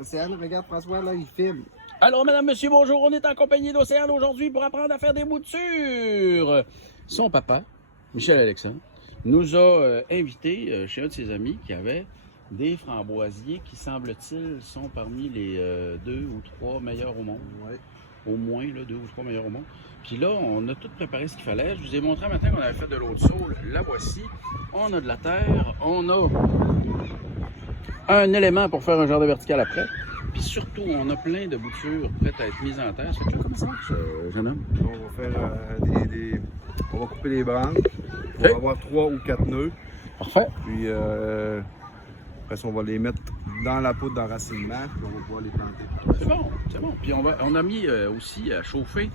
Océane, regarde François, là, il filme. Alors, madame, monsieur, bonjour. On est en compagnie d'Océane aujourd'hui pour apprendre à faire des boutures. Son papa, Michel Alexandre, nous a invités chez un de ses amis qui avait des framboisiers qui, semble-t-il, sont parmi les 2 ou 3 meilleurs au monde. Ouais. Au moins, là, 2 ou 3 meilleurs au monde. Puis là, on a tout préparé ce qu'il fallait. Je vous ai montré un matin qu'on avait fait de l'eau de saule. La voici. On a de la terre. On a un élément pour faire un genre de vertical après. Puis surtout, on a plein de boutures prêtes à être mises en terre. Ça fait que comment ça marche, jeune homme? On va faire On va couper les branches. On Okay. va avoir 3 ou 4 nœuds. Parfait. Puis après ça, on va les mettre dans la poudre d'enracinement. Puis on va pouvoir les planter. C'est bon, c'est bon. Puis on a mis aussi à chauffer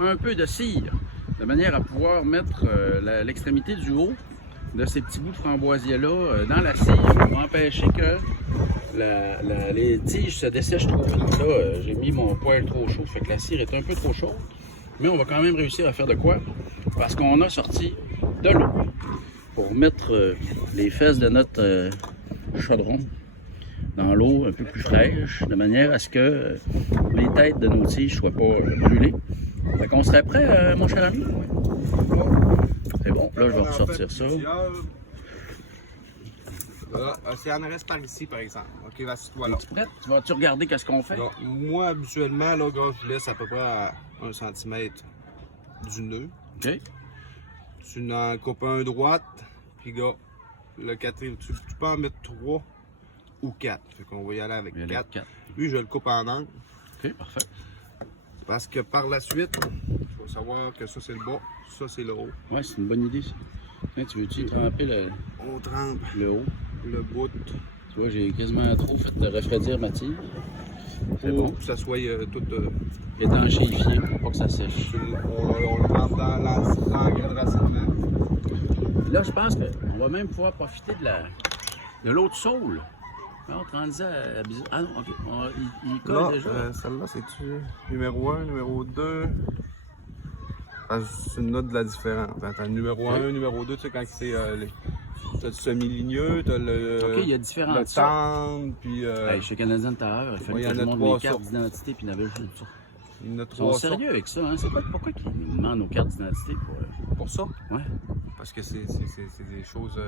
un peu de cire, de manière à pouvoir mettre l'extrémité du haut de ces petits bouts de framboisier-là dans la cire pour empêcher que les tiges se dessèchent trop vite. Là, j'ai mis mon poêle trop chaud, fait que la cire est un peu trop chaude. Mais on va quand même réussir à faire de quoi? Parce qu'on a sorti de l'eau pour mettre les fesses de notre chaudron dans l'eau un peu plus fraîche, de manière à ce que les têtes de nos tiges ne soient pas brûlées. Fait qu'on serait prêt, mon cher ami? C'est bon, là je vais ressortir ça. Voilà, Océane reste par ici, par exemple. OK, vas-y-toi là. Es-tu prête? Vas-tu regarder qu'est-ce qu'on fait? Donc, moi, habituellement, là, gars, je laisse à peu près à 1 cm du nœud. OK. Tu en coupes un droite, puis gars, le quatrième, tu peux en mettre 3 ou 4. Fait qu'on va y aller avec 4. Lui, je le coupe en angle. OK, parfait. Parce que par la suite, il faut savoir que ça, c'est le bas, ça, c'est le haut. Ouais, c'est une bonne idée, ça. Tiens, tu veux-tu tremper On trempe le haut? le bout Tu vois, j'ai quasiment trop fait de refroidir ma tire. C'est bon. pour que ça soit tout... Étanchéifié pour pas que ça sèche. on le trempe dans l'engrais de racinement. Là, je pense qu'on va même pouvoir profiter de l'eau de saule. Là, on te rend ça à bisous. Ah non, OK. Il colle Là, déjà. celle-là, c'est-tu numéro 1, numéro 2? C'est une note de la différence. T'as le numéro 1, numéro 2, tu sais, quand c'est... t'as le semi-ligneux, t'as le... OK, il y a différentes le sortes. tendre, puis... Hey, chez Canadien de Terre, il fallait il y que en je a montre 3 mes cartes sortes. d'identité, puis il y en avait juste une sorte. il y en a Ils sont 3 sortes. sérieux avec ça, hein? Pourquoi ils nous demandent nos cartes d'identité pour... Pour ça? Ouais. Parce que c'est des choses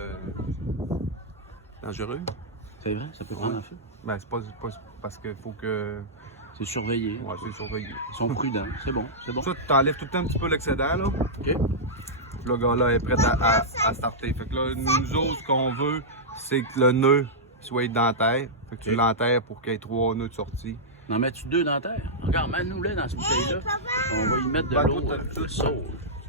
dangereuses. C'est vrai? Ça peut prendre en feu? Ben, c'est pas parce qu'il faut que... C'est surveillé. Ouais, c'est surveillé. Ils sont prudents. C'est bon, c'est bon. Ça, tu t'enlèves tout le temps un petit peu l'excédent, là. OK. Le gars-là est prêt à starter. Fait que là, nous autres, ce qu'on veut, c'est que le nœud soit dans la terre. Fait que tu l'enterres pour qu'il y ait 3 nœuds de sortie. En mets-tu 2 dans la terre? Regarde, mets-nous-les dans ce bouteille-là. On va y mettre de l'eau de saule.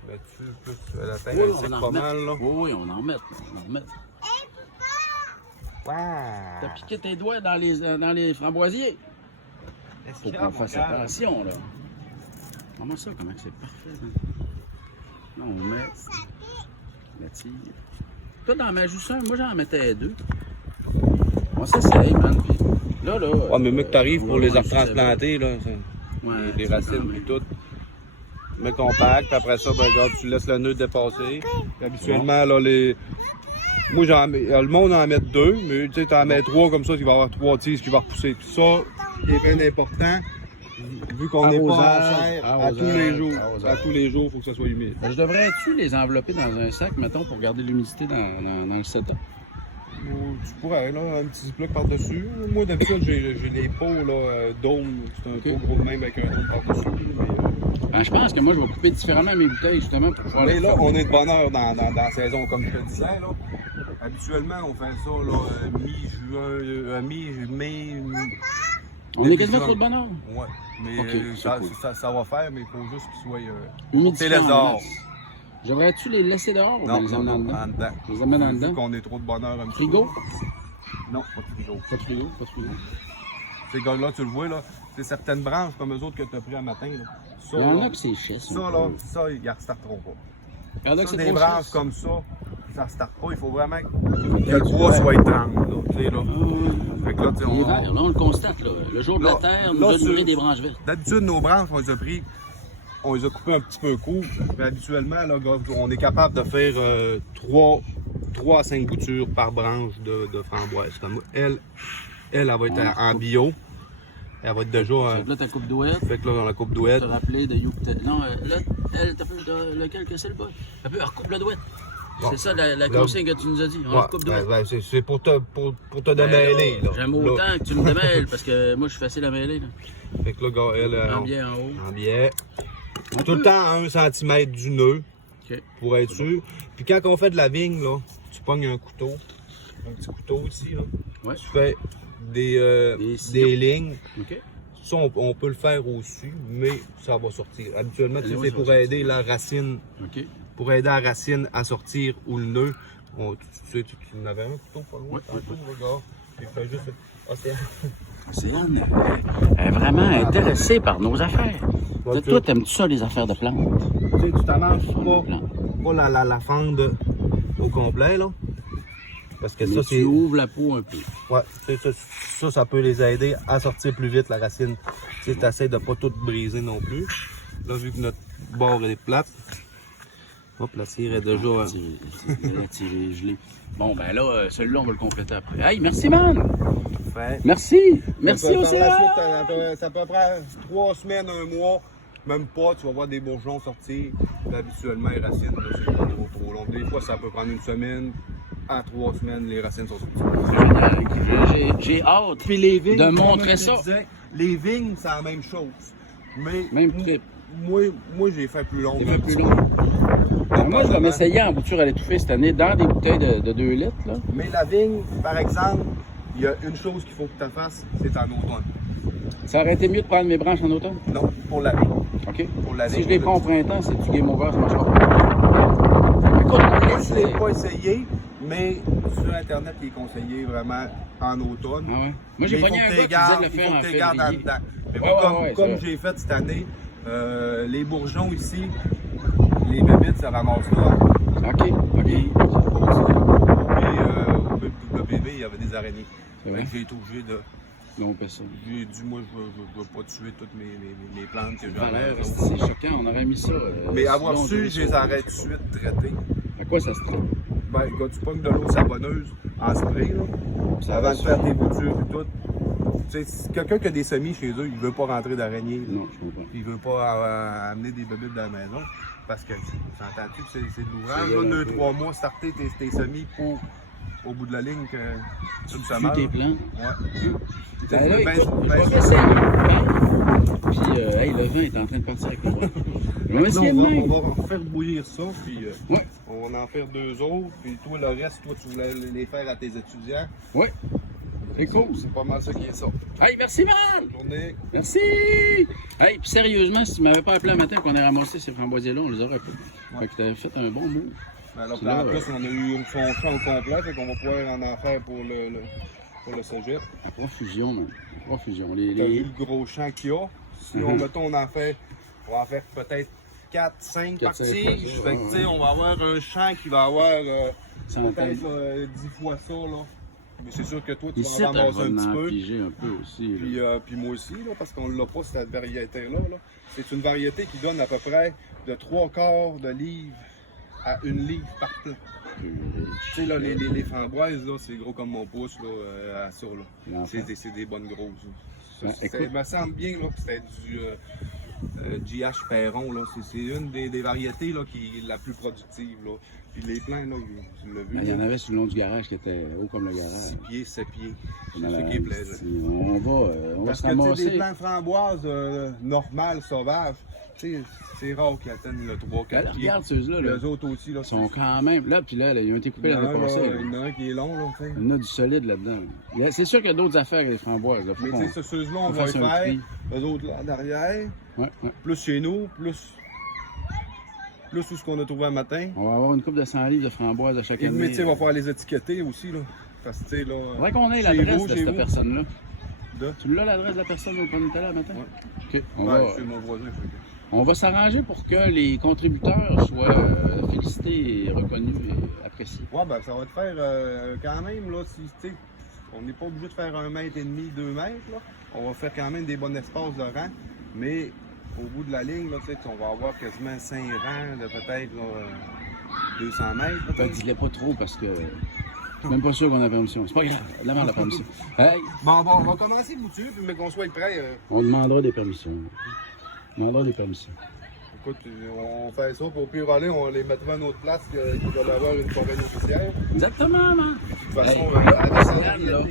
Là-dessus, plus la terre, Oui, elle on sec en pas remet. mal, là. Oui, on en remet. On en remet. T'as piqué tes doigts dans les framboisiers. Faut qu'on fasse attention, là. Comment ça, comment c'est parfait, hein? Là, on met la tire. Toi, t'en mets juste un. Moi, j'en mettais 2. On s'essaye, man. Puis là... Ouais, mais mec, t'arrives pour les ouais, retransplanter, là. Ouais, Les racines et tout. Mais compact, puis après ça, ben, regarde, tu laisses le nœud dépasser. Puis habituellement, là, moi, le monde en met 2, mais tu sais, t'en mets 3 comme ça, il va y avoir 3 tiges qui vont repousser. Puis ça, c'est bien important, vu qu'on n'est pas en serre à tous les jours. À tous les jours, il faut que ça soit humide. Je devrais-tu les envelopper dans un sac, mettons, pour garder l'humidité dans le setup? Tu pourrais, là, un petit ziploc par-dessus. Moi, d'habitude, j'ai les pots, là, dôme. C'est un pot gros de même avec un dôme par-dessus. Ben, je pense que moi, je vais couper différemment mes bouteilles, justement, pour pouvoir Mais là, on est de bonne heure dans la saison, comme je te disais, là. Habituellement, on fait ça, là, mi-juin, mi-mai. On est quasiment trop de bonne heure. Ouais, mais Ok, ça, cool. ça va faire, mais il faut juste qu'ils soient... Humidifiés les laisses en dehors. masse. Devrais-tu les laisser dehors ou Non, les amener en dedans? en dedans. Les amener en Vu dedans? qu'on est trop de bonheur un petit Frigo? peu. Non, pas de frigo. Pas de frigo, pas de frigo. Ces gars-là, tu le vois, là, c'est certaines branches comme eux autres que tu as pris un matin, là. Ça, Il y en là, a que c'est chais, ça, là, ça, ils ne restarteront pas. Il y en a que Ça, c'est des trop branches chais. comme ça ne starte pas. Il faut vraiment que le bois soit étrange, là, tu sais, là. Fait que là, tu sais, Les verts, là, on le constate, là. Le jour de la Là, terre, nous là, a donné sur- des branches vertes. D'habitude, nos branches, on les a pris, on les a coupées un petit peu court. Mais habituellement, là, on est capable de faire 3 à 5 boutures par branche de framboise. Comme elle va être en bio. Elle va être déjà. Fait que là, ta coupe douette. Fait que là, dans la coupe douette. Te rappeler de You. Non, là, elle, lequel que c'est le bas? Elle peut recoupe le douette. Bon. C'est ça la consigne que tu nous as dit. On recoupe douette. Ouais, c'est pour te démêler. Là. J'aime autant que tu me démêles parce que moi, je suis facile à mêler. Là. Fait que là, gars, elle. En biais en haut. En biais. Tout le temps à 1 cm du nœud. OK. Pour être sûr. Puis quand on fait de la vigne, là, tu pognes un couteau. Un petit couteau ici, là. Ouais. Tu fais des lignes. OK. Ça, on peut le faire aussi, mais ça va sortir. Habituellement, tu sais, oui, c'est pour aider la racine. OK. Pour aider la racine à sortir ou le nœud. Tu en avais un couteau pas loin. Ouais. Regarde. Il fait juste. Ah, C'est elle est vraiment intéressée par nos affaires. Ouais, Toi, t'aimes-tu ça, les affaires de plantes? Tu sais, tu t'amanges Plantes. pas la fende au complet, là. Parce que Mais ça, tu c'est. ouvres la peau un peu. Ouais, ça peut les aider à sortir plus vite la racine. Tu sais, t'essaies de pas tout briser non plus. Là, vu que notre bord est plate, hop, la cire est déjà. La tirée gelée. Bon, ben là, celui-là, on va le compléter après. Hey, merci, man! Fait. Merci! Merci, Par la Océan! suite, ça peut prendre 3 semaines, 1 mois, même pas, tu vas voir des bourgeons sortir. Puis habituellement, les racines, là, c'est pas trop long. Des fois, ça peut prendre 1 semaine. À 3 semaines, les racines sont sorties. J'ai hâte Puis les vignes, de montrer ça. Les vignes, c'est la même chose. Mais Même trip. moi j'ai fait plus long. C'est plus long. Moi, je vais m'essayer en bouture à l'étouffer cette année dans des bouteilles de 2 litres. Là. Mais la vigne, par exemple, il y a une chose qu'il faut que tu fasses, c'est en automne. Ça aurait été mieux de prendre mes branches en automne? Non, pour la vigne. OK. Pour la Si vigne, je les prends au printemps, c'est du game over, ça marche pas. Écoute, moi, je ne l'ai pas essayé, mais sur Internet, il est conseillé vraiment en automne. Ah ouais. Moi, j'ai Mais pogné un gars qui disait de le faire en février. Mais Ouais, moi, ouais, comme j'ai fait cette année, les bourgeons ici, les bébites, ça ramasse là. OK. Puis, au WB, il y avait des araignées. C'est vrai? J'ai été obligé de. Non, pas ça. J'ai dit, moi, je ne veux pas tuer toutes mes plantes que j'ai à la Valeur, maison. c'est choquant, on aurait mis ça. Mais avoir sinon, su, je les aurais tout de suite traités. À quoi ça se traite? Ben, quand tu pognes de l'eau savonneuse en spray, là, Ça avant va de faire tes boutures et tout. Tu sais, si quelqu'un qui a des semis chez eux, il veut pas rentrer d'araignée. Non, je comprends. Puis il veut pas amener des bébés de la maison. Parce que, s'entends-tu que c'est de l'ouvrage, là, 2-3 mois, starter tes semis pour, au bout de la ligne, que tu Tu fuis tes plants. Ouais. Ben là, écoute, je ben, vais essayer. Puis, hey, le vin est en train de partir avec moi. Je vais essayer de même. on va faire bouillir ça, puis Ouais. on va en faire 2 autres. Puis toi, le reste, toi, tu voulais les faire à tes étudiants. Ouais. C'est cool. C'est pas mal ça qui est ça. Hey, merci, man! Bonne journée. Merci! Hey, puis sérieusement, si tu m'avais pas appelé un matin qu'on ait ramassé ces framboisiers-là, on les aurait pas. Fait que t'avais fait un bon move. Ben alors, Là, en plus, on a eu son champ au complet, fait qu'on va pouvoir en faire pour le cégep. À profusion, man. À profusion. T'as vu le gros champ qu'il y a? Si on, mettons, on va en faire peut-être 4-5 4-5 parties. fois ça, Fait que, ouais, tu sais, on va avoir un champ qui va avoir Centaines. peut-être 10 fois ça, là. Mais c'est sûr que toi, tu Ici, vas en t'as ramasser un petit peu. piger un peu aussi. là. Puis moi aussi, là, parce qu'on l'a pas, cette variété-là. Là. C'est une variété qui donne à peu près de 3/4 de livre à 1 livre par plant. Tu sais, là, les framboises, là, c'est gros comme mon pouce, là, à ça, là. C'est des bonnes grosses. Ouais, écoute. Il me semble bien, là, que c'était du GH Perron, là. C'est une des variétés, là, qui est la plus productive, là. Puis les plants, là, tu l'as vu. Il y en avait sur le long du garage qui était haut comme le garage. 6 pieds, 7 pieds. C'est On ça qui est plaisant. va Parce se que tu sais, ramasser. des plants de framboises normales, sauvages, tu sais, c'est rare qu'ils atteignent le 3-4 Là, pieds. regarde ceux-là. Puis Là. eux autres aussi, là. Ils sont quand même. Là, puis là, ils ont été coupés l'année passée. Il y en a un qui est long, là, tu sais. Il y en a du solide là-dedans. C'est sûr qu'il y a d'autres affaires avec les framboises. Là. Faut Mais qu'on- tu sais, ceux-là, on qu'on va les fasse un faire. tri. Eux autres, là, derrière. Ouais. Plus chez nous, plus tout ce qu'on a trouvé un matin. On va avoir une coupe de 100 livres de framboises à chaque Et le année. métier va falloir les étiqueter aussi, là. Parce que, tu sais, là. Faudrait qu'on ait chez l'adresse vous, de chez cette vous. personne-là. De? Tu l'as l'adresse de la personne qu'on était là matin? Ouais. OK. On Ouais, va, c'est mon voisin. fait que- on va s'arranger pour que les contributeurs soient félicités et reconnus et appréciés. Ouais, ben ça va te faire quand même, là, si, tu sais, on n'est pas obligé de faire 1,5 m, 2 mètres, là. On va faire quand même des bons espaces de rang, mais au bout de la ligne, là, tu sais, on va avoir quasiment 5 rangs de peut-être là, 200 mètres. Ben, peut-être. dis-les pas trop parce que Même pas sûr qu'on a la permission. C'est pas grave, demande la permission. Hey, Bon, on va commencer boutuer, puis mais qu'on soit prêt. on demandera des permissions. On demandera des permissions. Écoute, on fait ça, puis au pire aller, on les mettra à une autre place qui doit avoir une compagnie officielle. Exactement, man. De toute façon, Hey, avec ça, Océane, là. là.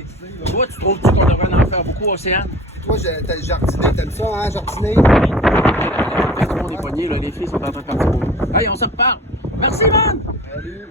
Toi, tu trouves-tu qu'on devrait en faire beaucoup, Océane? Toi, t'as jardiné, t'aimes ça, hein, jardiner? Tout le monde est pogné, là. Les filles sont en train de partir. Hey, on se reparle. Merci, man! Salut!